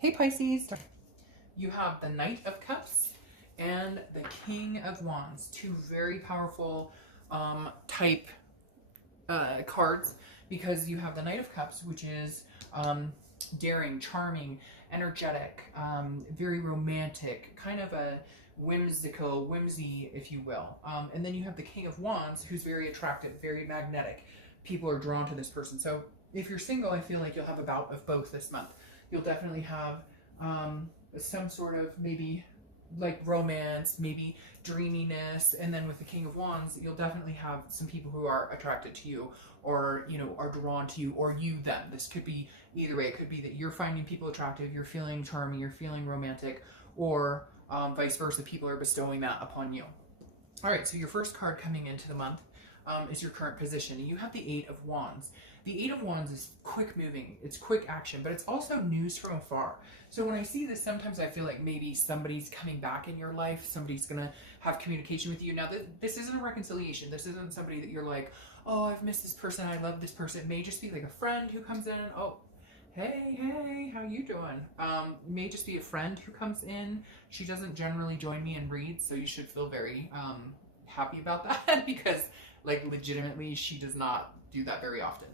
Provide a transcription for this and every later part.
Hey Pisces, you have the Knight of Cups and the King of Wands, two very powerful type cards, because you have the Knight of Cups, which is daring, charming, energetic, very romantic, kind of a whimsy, if you will. And then you have the King of Wands, who's very attractive, very magnetic. People are drawn to this person. So if you're single, I feel like you'll have a bout of both this month. You'll definitely have some sort of maybe like romance, maybe dreaminess, and then with the King of Wands, you'll definitely have some people who are attracted to you, or are drawn to you, or you them. This could be either way. It could be that you're finding people attractive, you're feeling charming, you're feeling romantic, or vice versa. People are bestowing that upon you. All right, so your first card coming into the month is your current position. You have the Eight of Wands. The Eight of Wands is quick moving, it's quick action, but it's also news from afar. So when I see this, sometimes I feel like maybe somebody's coming back in your life, somebody's gonna have communication with you. Now, this isn't a reconciliation. This isn't somebody that you're like, oh, I've missed this person, I love this person. It may just be like a friend who comes in, oh, hey, how you doing? May just be a friend who comes in. She doesn't generally join me and read, so you should feel very happy about that because like legitimately she does not do that very often.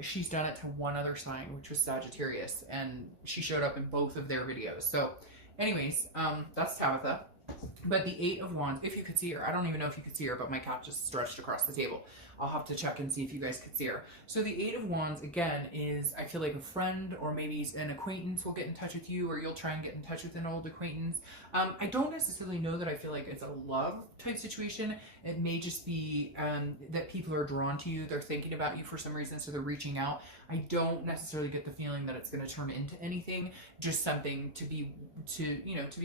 She's done it to one other sign, which was Sagittarius, and she showed up in both of their videos. So anyways, that's Tabitha. But the Eight of Wands, if you could see her, I don't even know if you could see her, but my cat just stretched across the table. I'll have to check and see if you guys could see her. So the Eight of Wands, again, is, I feel like a friend or maybe an acquaintance will get in touch with you, or you'll try and get in touch with an old acquaintance. I don't necessarily know that I feel like it's a love type situation. It may just be that people are drawn to you. They're thinking about you for some reason, so they're reaching out. I don't necessarily get the feeling that it's going to turn into anything, just something to be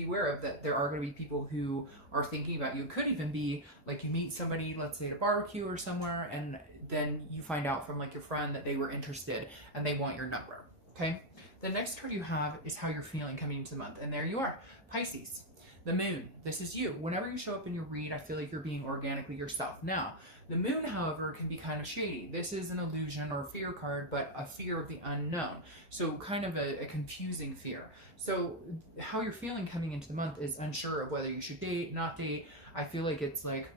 aware of, that there are going to be people who are thinking about you. It could even be like you meet somebody, let's say at a barbecue or somewhere, and then you find out from like your friend that they were interested and they want your number. Okay. The next card you have is how you're feeling coming into the month. And there you are, Pisces. The moon, this is you. Whenever you show up in your read, I feel like you're being organically yourself. Now, the moon, however, can be kind of shady. This is an illusion or a fear card, but a fear of the unknown. So kind of a confusing fear. So how you're feeling coming into the month is unsure of whether you should date, not date. I feel like it's like,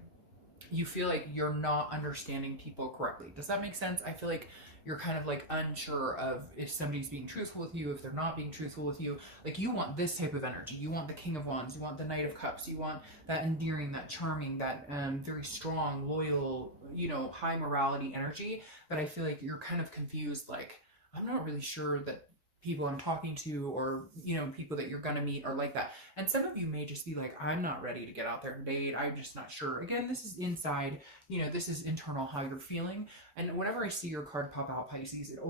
you feel like you're not understanding people correctly. Does that make sense? I feel like you're kind of like unsure of if somebody's being truthful with you, if they're not being truthful with you. Like you want this type of energy. You want the King of Wands. You want the Knight of Cups. You want that endearing, that charming, that very strong, loyal, high morality energy. But I feel like you're kind of confused. Like, I'm not really sure that people I'm talking to, or people that you're gonna meet, are like that. And some of you may just be like, I'm not ready to get out there and date, I'm just not sure. Again, this is inside, this is internal, how you're feeling. And whenever I see your card pop out, Pisces, I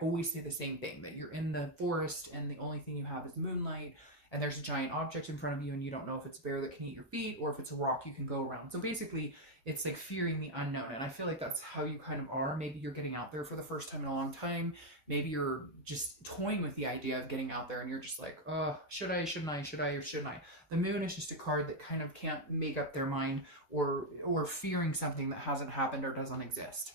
always say the same thing, that you're in the forest and the only thing you have is moonlight, and there's a giant object in front of you, and you don't know if it's a bear that can eat your feet or if it's a rock you can go around. So basically, it's like fearing the unknown. And I feel like that's how you kind of are. Maybe you're getting out there for the first time in a long time. Maybe you're just toying with the idea of getting out there, and you're just like, oh, should I, shouldn't I, should I, or shouldn't I? The moon is just a card that kind of can't make up their mind, or fearing something that hasn't happened or doesn't exist.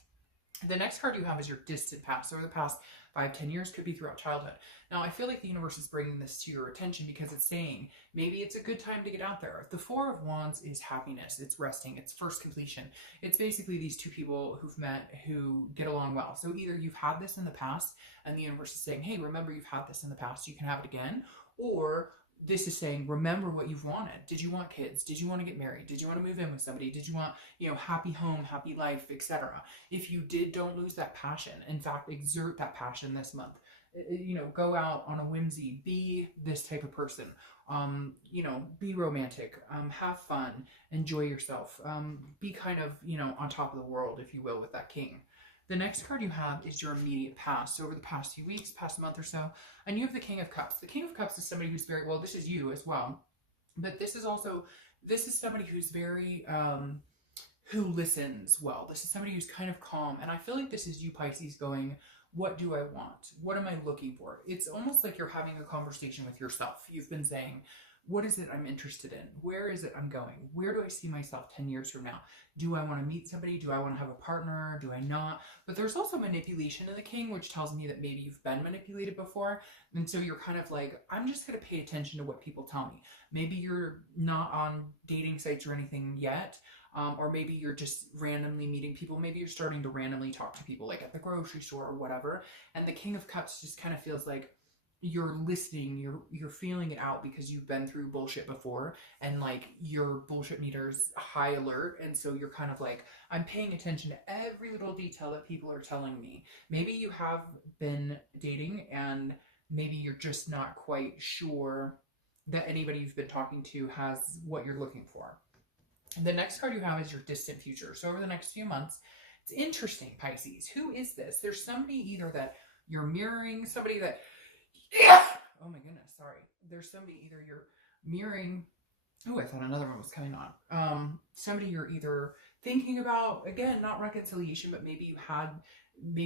The next card you have is your distant past. Over the past 5-10 years, could be throughout childhood. Now, I feel like the universe is bringing this to your attention because it's saying maybe it's a good time to get out there. The Four of Wands is happiness, it's resting, it's first completion. It's basically these two people who've met who get along well. So either you've had this in the past and the universe is saying, hey, remember you've had this in the past, you can have it again, or this is saying, remember what you've wanted. Did you want kids? Did you want to get married? Did you want to move in with somebody? Did you want, happy home, happy life, etc.? If you did, don't lose that passion. In fact, exert that passion this month. Go out on a whimsy, be this type of person, be romantic, have fun, enjoy yourself, be kind of, on top of the world, if you will, with that king. The next card you have is your immediate past. So over the past few weeks, past month or so, and you have the King of Cups. The King of Cups is somebody who's very, well, this is you as well, but this is somebody who's very, who listens well. This is somebody who's kind of calm. And I feel like this is you, Pisces, going, what do I want? What am I looking for? It's almost like you're having a conversation with yourself. You've been saying, What is it I'm interested in? Where is it I'm going? Where do I see myself 10 years from now? Do I want to meet somebody? Do I want to have a partner? Do I not? But there's also manipulation in the king, which tells me that maybe you've been manipulated before. And so you're kind of like, I'm just going to pay attention to what people tell me. Maybe you're not on dating sites or anything yet. Or maybe you're just randomly meeting people. Maybe you're starting to randomly talk to people like at the grocery store or whatever. And the King of Cups just kind of feels like you're listening, you're feeling it out because you've been through bullshit before, and like your bullshit meter's high alert, and so you're kind of like, I'm paying attention to every little detail that people are telling me. Maybe you have been dating and maybe you're just not quite sure that anybody you've been talking to has what you're looking for. The next card you have is your distant future. So over the next few months, it's interesting, Pisces. Who is this? There's somebody either that you're mirroring, somebody that, oh my goodness, sorry. There's somebody either you're mirroring, oh, I thought another one was coming on. Somebody you're either thinking about, again, not reconciliation, but maybe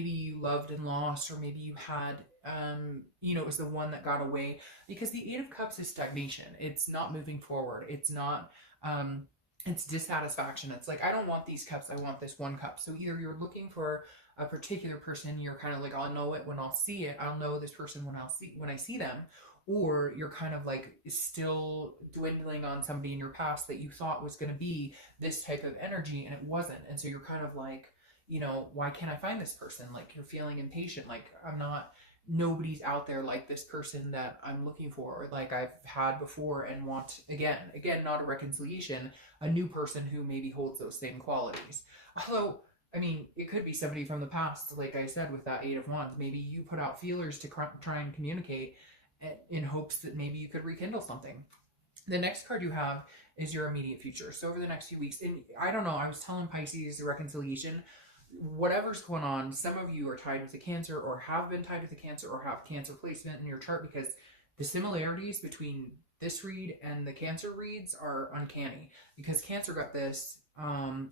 you loved and lost, or maybe you had, it was the one that got away, because the Eight of Cups is stagnation. It's not moving forward. It's not, it's dissatisfaction. It's like, I don't want these cups. I want this one cup. So either you're looking for a particular person, you're kind of like, I'll know it when I'll see it. I'll know this person when I see them. Or you're kind of like still dwindling on somebody in your past that you thought was going to be this type of energy, and it wasn't. And so you're kind of like, why can't I find this person? Like, you're feeling impatient. Like, nobody's out there like this person that I'm looking for, or like I've had before and want again, not a reconciliation, a new person who maybe holds those same qualities. Although, it could be somebody from the past, like I said, with that Eight of Wands. Maybe you put out feelers to try and communicate in hopes that maybe you could rekindle something. The next card you have is your immediate future. So over the next few weeks, and I don't know, I was telling Pisces, the reconciliation, whatever's going on, some of you are tied with a Cancer, or have been tied with a Cancer, or have Cancer placement in your chart, because the similarities between this read and the Cancer reads are uncanny, because Cancer got this,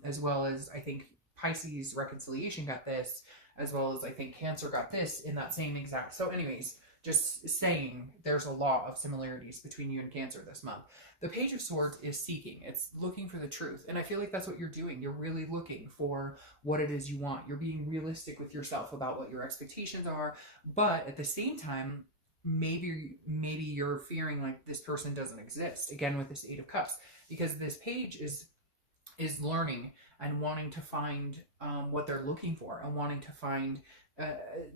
as well as I think Pisces reconciliation got this, as well as I think Cancer got this in that same exact. So anyways, just saying, there's a lot of similarities between you and Cancer this month. The Page of Swords is seeking. It's looking for the truth. And I feel like that's what you're doing. You're really looking for what it is you want. You're being realistic with yourself about what your expectations are. But at the same time, maybe you're fearing like this person doesn't exist. Again, with this Eight of Cups. Because this page is learning and wanting to find what they're looking for, and wanting to find,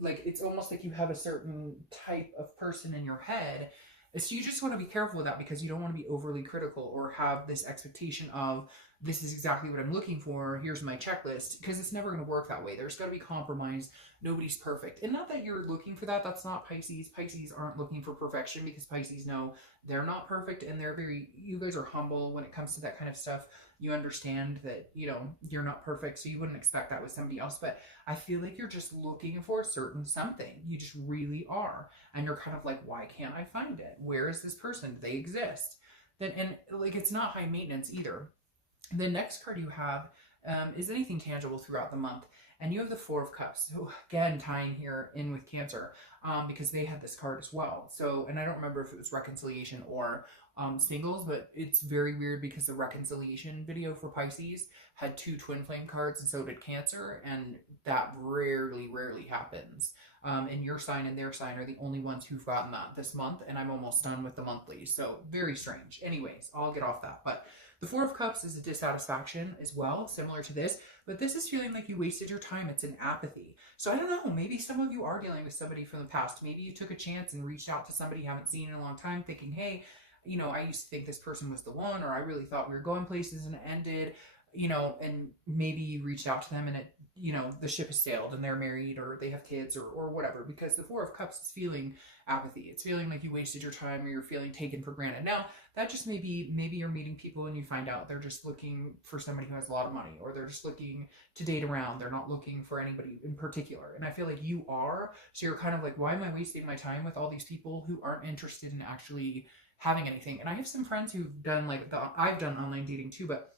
like, it's almost like you have a certain type of person in your head. So you just want to be careful with that, because you don't want to be overly critical or have this expectation of, this is exactly what I'm looking for, here's my checklist, because it's never going to work that way. There's got to be compromise. Nobody's perfect. And not that you're looking for that. That's not Pisces. Pisces aren't looking for perfection, because Pisces know they're not perfect, and you guys are humble when it comes to that kind of stuff. You understand that, you're not perfect, so you wouldn't expect that with somebody else. But I feel like you're just looking for a certain something. You just really are. And you're kind of like, why can't I find it? Where is this person? Do they exist? And like, it's not high maintenance either. The next card you have is anything tangible throughout the month. And you have the Four of Cups. So again, tying here in with Cancer, because they had this card as well. So, and I don't remember if it was reconciliation or singles, but it's very weird, because the reconciliation video for Pisces had two twin flame cards, and so did Cancer, and that rarely happens. And your sign and their sign are the only ones who've gotten that this month, and I'm almost done with the monthlies, so very strange. Anyways, I'll get off that. But the Four of Cups is a dissatisfaction as well, similar to this, but this is feeling like you wasted your time. It's an apathy. So I don't know, maybe some of you are dealing with somebody from the past. Maybe you took a chance and reached out to somebody you haven't seen in a long time, thinking, hey, I used to think this person was the one, or I really thought we were going places and it ended, and maybe you reached out to them and it, the ship has sailed and they're married, or they have kids, or whatever, because the Four of Cups is feeling apathy. It's feeling like you wasted your time, or you're feeling taken for granted. Now, that just maybe you're meeting people and you find out they're just looking for somebody who has a lot of money, or they're just looking to date around. They're not looking for anybody in particular. And I feel like you are. So you're kind of like, why am I wasting my time with all these people who aren't interested in actually having anything? And I have some friends who've done I've done online dating too, but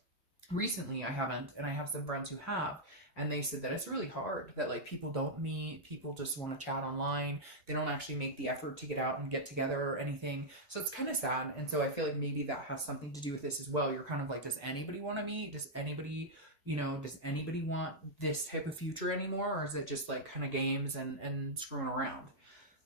Recently I haven't, and I have some friends who have, and they said that it's really hard, that like people don't meet, people just want to chat online, they don't actually make the effort to get out and get together or anything. So it's kind of sad. And so I feel like maybe that has something to do with this as well. You're kind of like, does anybody want to meet? Does anybody, does anybody want this type of future anymore, or is it just like kind of games and screwing around?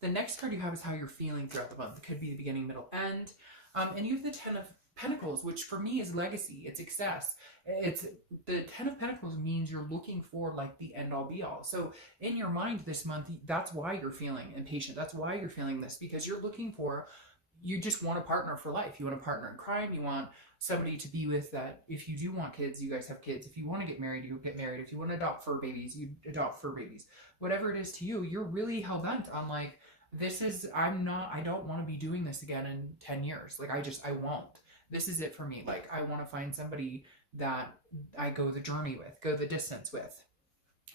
The next card you have is how you're feeling throughout the month. It could be the beginning, middle, end. And you have the Ten of Pentacles, which for me is legacy. It's success. It's the Ten of Pentacles means you're looking for like the end all be all. So in your mind this month, that's why you're feeling impatient. That's why you're feeling this, because you're looking for, you just want a partner for life. You want a partner in crime. You want somebody to be with that. If you do want kids, you guys have kids. If you want to get married, you get married. If you want to adopt fur babies, you adopt fur babies. Whatever it is to you, you're really hell bent on like, I don't want to be doing this again in 10 years. Like I won't. This is it for me. Like I want to find somebody that I go the journey with, go the distance with.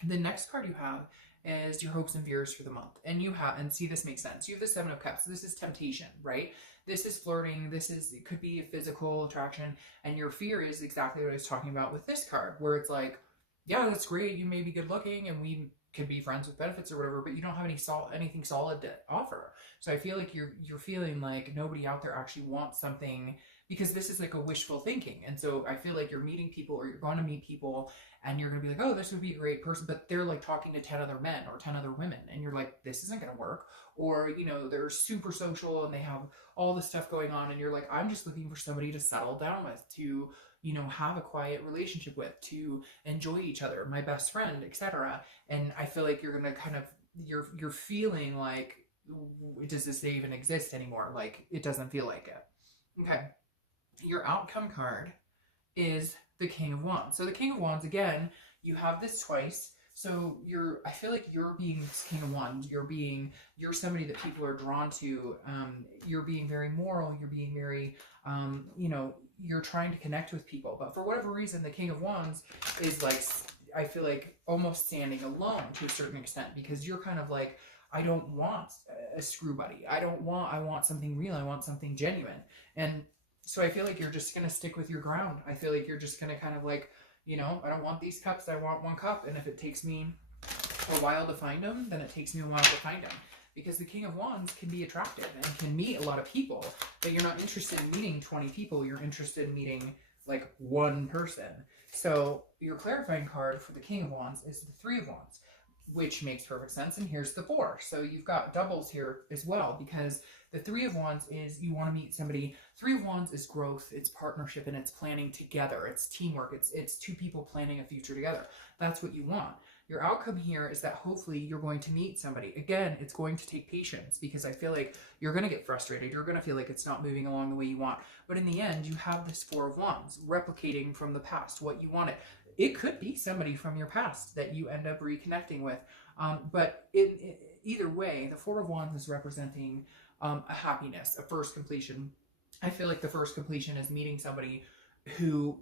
The next card you have is your hopes and fears for the month. And see, this makes sense. You have the Seven of Cups. This is temptation, right? This is flirting. It could be a physical attraction. And your fear is exactly what I was talking about with this card, where it's like, yeah, that's great. You may be good looking and we could be friends with benefits or whatever, but you don't have anything solid to offer. So I feel like you're feeling like nobody out there actually wants something, because this is like a wishful thinking. And so I feel like you're meeting people, or you're going to meet people, and you're going to be like, oh, this would be a great person, but they're like talking to 10 other men or 10 other women, and you're like, this isn't going to work. Or, they're super social and they have all this stuff going on, and you're like, I'm just looking for somebody to settle down with, to have a quiet relationship with, to enjoy each other, my best friend, etc. And I feel like you're gonna kind of, you're feeling like, does this even exist anymore? Like it doesn't feel like it. Okay, your outcome card is the King of Wands. So the King of Wands, again, you have this twice. So I feel like you're being this King of Wands. You're somebody that people are drawn to. You're being very moral. You're being very, you're trying to connect with people. But for whatever reason, the King of Wands is like, I feel like almost standing alone to a certain extent, because you're kind of like, I don't want a screw buddy. I want something real. I want something genuine. And so I feel like you're just going to stick with your ground. I feel like you're just going to kind of like, I don't want these cups. I want one cup. And if it takes me a while to find them, then it takes me a while to find them. Because the King of Wands can be attractive and can meet a lot of people, but you're not interested in meeting 20 people. You're interested in meeting like one person. So your clarifying card for the King of Wands is the Three of Wands, which makes perfect sense. And here's the Four. So you've got doubles here as well, because the Three of Wands is you want to meet somebody. Three of Wands is growth, it's partnership, and it's planning together. It's teamwork. It's two people planning a future together. That's what you want. Your outcome here is that hopefully you're going to meet somebody. Again, it's going to take patience, because I feel like you're going to get frustrated. You're going to feel like it's not moving along the way you want. But in the end, you have this Four of Wands replicating from the past what you wanted. It could be somebody from your past that you end up reconnecting with. But either way, the Four of Wands is representing a happiness, a first completion. I feel like the first completion is meeting somebody who,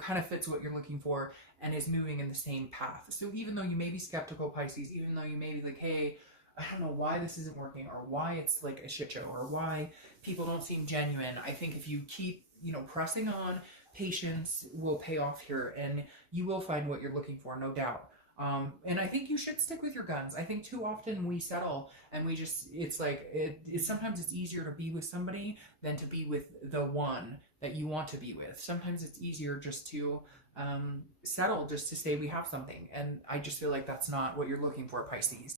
kind of fits what you're looking for and is moving in the same path. So even though you may be skeptical, Pisces, even though you may be like, hey, I don't know why this isn't working, or why it's like a shit show, or why people don't seem genuine, I think if you keep, pressing on, patience will pay off here, and you will find what you're looking for, no doubt. And I think you should stick with your guns. I think too often we settle and we just, it's like, sometimes it's easier to be with somebody than to be with the one that you want to be with. Sometimes it's easier just to settle, just to say we have something. And I just feel like that's not what you're looking for, Pisces.